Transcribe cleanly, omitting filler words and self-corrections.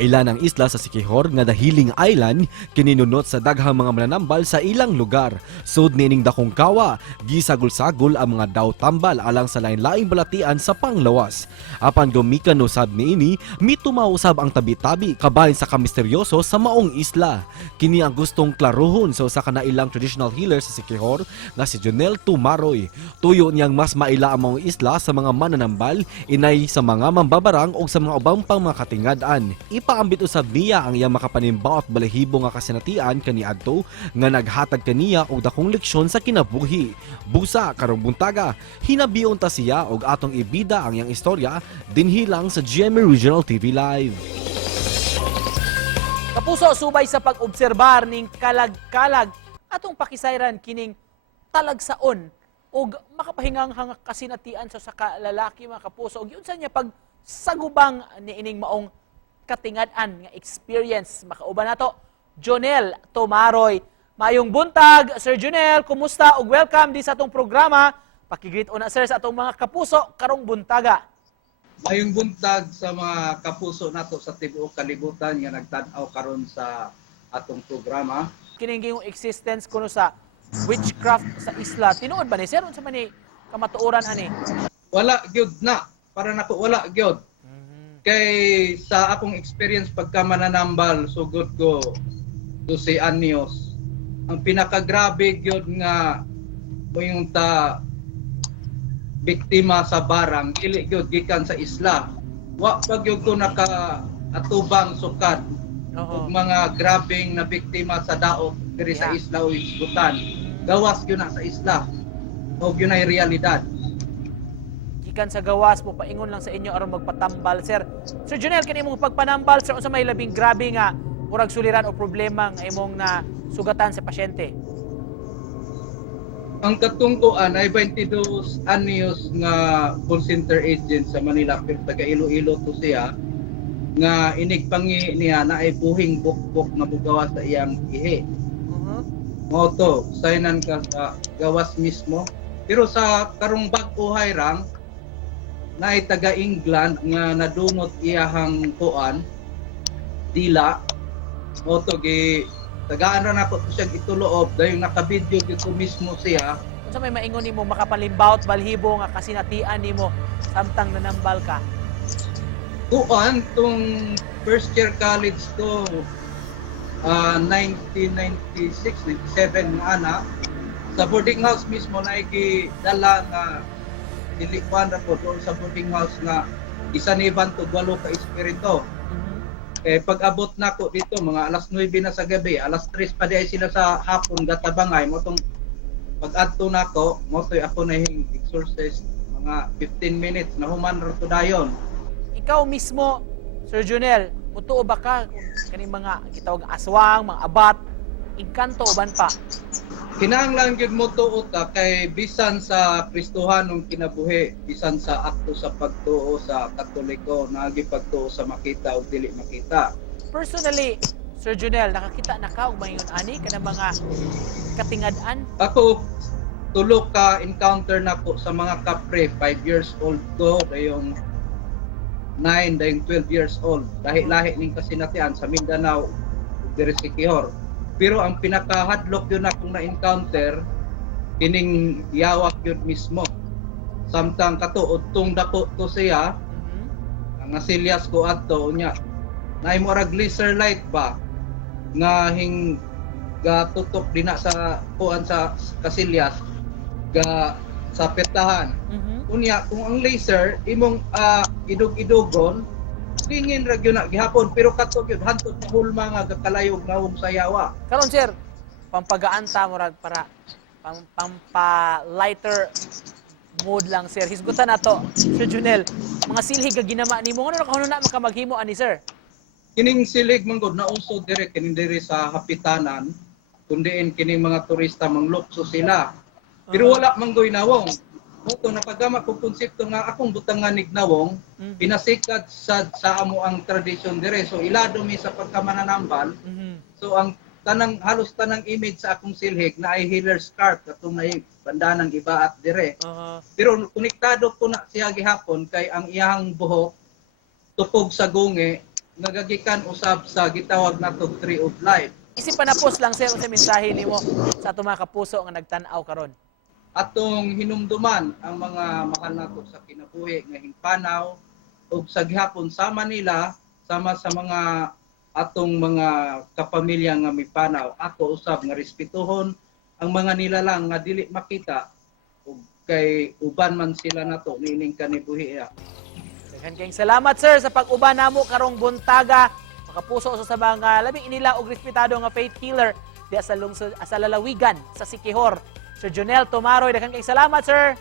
Kailan ang isla sa Siquijor nga dahiling island kininunot sa daghang mga mananambal sa ilang lugar. Sud nining dakong kawa, gisagol-sagol ang mga daw tambal alang sa lain-laing balatian sa panglawas. Apan gumikan usab niini, mitumausab ang tabi-tabi kabahin sa kamisteryoso sa maong isla. Kini ang gustong klaruhon sa usa ka nailang traditional healer sa Siquijor nga si Jonel Tumaroy. Tuyo niyang mas maila ang maong isla sa mga mananambal, inay sa mga mambabarang o sa mga ubang pang mga katingad-an. Ipaambit usab niya ang iyang makapanimbaot balahibo nga kasinatian kaniadto nga naghatag kaniya og dakong leksyon sa kinabuhi. Busa karong buntaga, hinabiyon ta siya og atong ibida ang iyang istorya dinhi lang sa GMA Regional TV Live. Kapuso, subay sa pag-obserbar ning kalag-kalag atong pakisayran kining talagsaon og makapahingang kasinatian sa lalaki mga kapuso. Og yun sa niya pag sagubang ni ining maong katingad-an nga experience. Makauban nato Jonel Tumaroy. Mayong buntag, Sir Jonel, kumusta ug welcome di sa atong programa. Pakigreet una sir sa atong mga kapuso karong buntaga. Mayong buntag sa mga kapuso nato sa tibuok kalibutan nga nagtan-aw karon sa atong programa. Kining giyong existence kuno sa witchcraft sa isla. Tinuod ba ni sir unsa man ni kamatuoran ani? Wala gyud na, para nako wala gyud. Kay sa akong experience pagka mananambal sugod ko 12 anyos, ang pinakagrabe gyud nga moyong ta biktima sa barang dili gyud gikan sa isla. Wa pa gyud ko naka atubang sukad ug mga grabeng na biktima sa daot diri sa isla o isgutan. Gawas gyud na sa isla. Og yun ay realidad. Gikan sa gawas mo paingon lang sa inyo aron magpatambal sir. Sir Jonel, kini imong pagpanambal sir unsa may labing grabe nga murag suliran o problema nga imong na sugatan sa pasyente? Ang katungkuan ay 22 anyos nga call center agent sa Manila pero taga Iloilo to siya nga inigpangi niya na ay buhing bukbok na bugawas sa iyang ihi. Moto, signan ka sa gawas mismo. Pero sa karong bag-uhay rang na ay taga England nga nadunot iyahang kuan dila moto gi tagaan ra nako siya gituloob dayon naka-video dito mismo siya. Unsa may maingon nimo makapalimbaot balhibo nga kasinatian nimo samtang nanambal ka? Kuan tong first year college ko 1996, 97 nga ana sa boarding house mismo na gidala nga dilikuan ra po doon sa boarding house nga isaniban to 8 ka espiritu. Pag-abot na ko dito mga alas 9 na sa gabi, alas 3 pa di ay sila sa hapon gatabangay mo tong pag-adto na ko mo toy ako na hing exorcist mga 15 minutes na human ra to dayon. Ikaw mismo Sir Jonel, mutuo ba ka kaning mga gitawag aswang, mga abat, inkanto uban pa? Kinahanglan gyud mo tuo ta kay bisan sa Kristohanong kinabuhi, bisan sa akto sa pagtuo sa Katoliko, naagi pagtuo sa makita o dili makita. Personally, Sir Jonel, nakakita na ka og mayon ani kanang mga katingad-an? Ako tulo ka encounter nako sa mga kapre, 5 years old ko, dayong 9, dayong 12 years old. Lahi-lahi ning kasinatian sa Mindanao, diri sa Siquijor. Pero ang pinakahadlok yun akong na-encounter, kining yawak yun mismo. Samtang katuod tong dako to siya, ang asilyas ko adto niya, na imorag laser light ba, nga hing gatutok din na sa kuan sa kasilyas, ga sa petahan. Unya, kung ang laser, imong idog-idogon, tingin ra gyud na gihapon pero kato gyud hantod na hulma nga gakalayog nawong sa yawa. Karon sir, pampagaan ta murag para pampa lighter mood lang sir. Hisgutan nato Sir Jonel, mga silhig nga ginama nimo ano na na makamaghimo ani sir? Kining silig manggod na uso dire kining dire sa hapitanan kundiin kining mga turista manglukso sila. Pero wala manggoy nawong. Moto napagama ko konsepto nga akong butangan nignawong pinasikat sa amo ang tradisyon dire. So ilado mi sa pagkamananambal. So ang halos tanang image sa akong silhig na ay healer scarf katong nay bandanang ibaat dire. Pero konektado ko na siya gihapon kay ang iyang buhok tupog sa gungi nagagikan usab sa gitawag nato Tree of Life. Isip pa na post lang sir sa mensahe nimo sa atong mga kapuso nga nagtan-aw karon. Atong hinumduman ang mga mahal nato sa kinabuhi nga hingpanaw ug sa gihapon sama nila sama sa mga atong mga kapamilya nga mipanaw. Ako usab nga respetuhon ang mga nilalang nga dili makita ug kay uban man sila nato nining kanibuhi. Daghan kayong salamat sir sa pag-uban namo karong buntaga. Makapuso sa mga labing inila og respetado nga faith healer di sa lungsod sa lalawigan sa Siquijor. Sir Jonel Tomaroy, daghan kayong salamat sir.